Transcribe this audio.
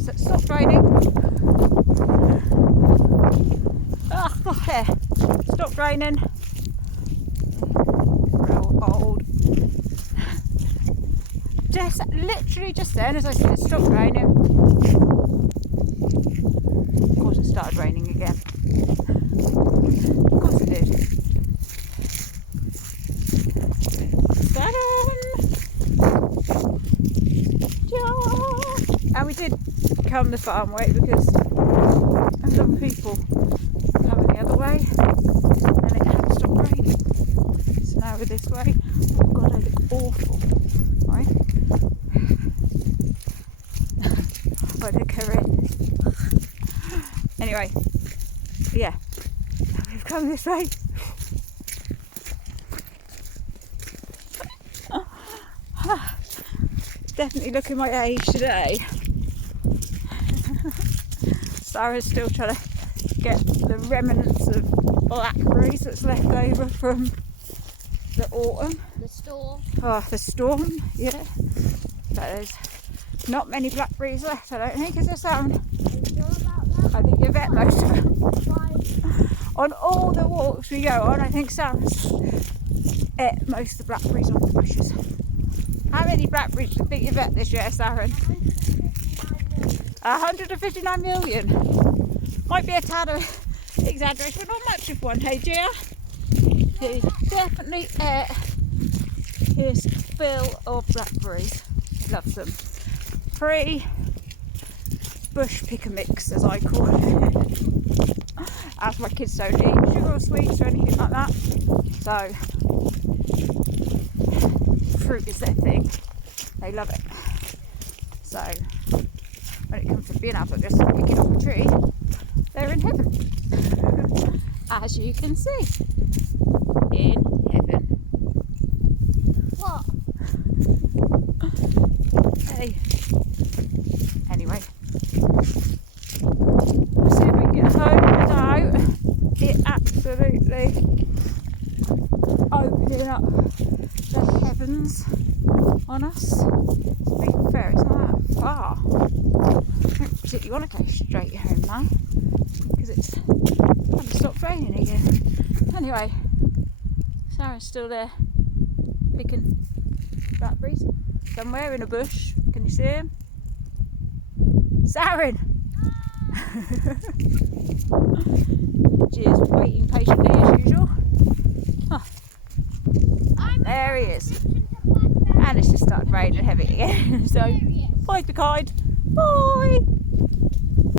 So it stopped raining. Oh, yeah. Stopped raining. Real old. Literally just then, as I said, it stopped raining. Of course, it started raining again. Of course it did. Sarren! Yeah. And we did come the farm way because some people coming the other way and it had stopped raining. So now we're this way. Oh god, I look awful. Right? I look horrendous. Anyway, yeah. We've come this way. Definitely looking my age today. Sarah's still trying to get the remnants of blackberries that's left over from the autumn. The storm. Oh, the storm, yeah. But there's not many blackberries left, I don't think, is there, Sarren? Are you sure about that? I think you've ate most of them. Why? On all the walks we go on, I think Sarah's ate most of the blackberries off the bushes. How many blackberries do you think you've ate this year, Sarren? 159 million. Might be a tad of exaggeration, but not much of one, hey dear? He definitely ate his fill of blackberries. Loves them. Free bush picker mix, as I call it. As my kids don't eat sugar or sweets or anything like that. So, fruit is their thing. They love it. So, when it comes to being able to just pick it off a tree, they're in heaven. As you can see. In heaven. What? Hey. Anyway. We'll see if we can get home without it absolutely opening up the heavens on us. To be fair, it's not that far. I don't particularly want to go straight home now because it's kind of stopped raining again. Anyway, Sarah's still there picking blackberries somewhere in a bush. Can you see him? Sarren! She is waiting patiently as usual. Huh. There he is. And it's just started raining heavy again. So, bye be kind. Bye!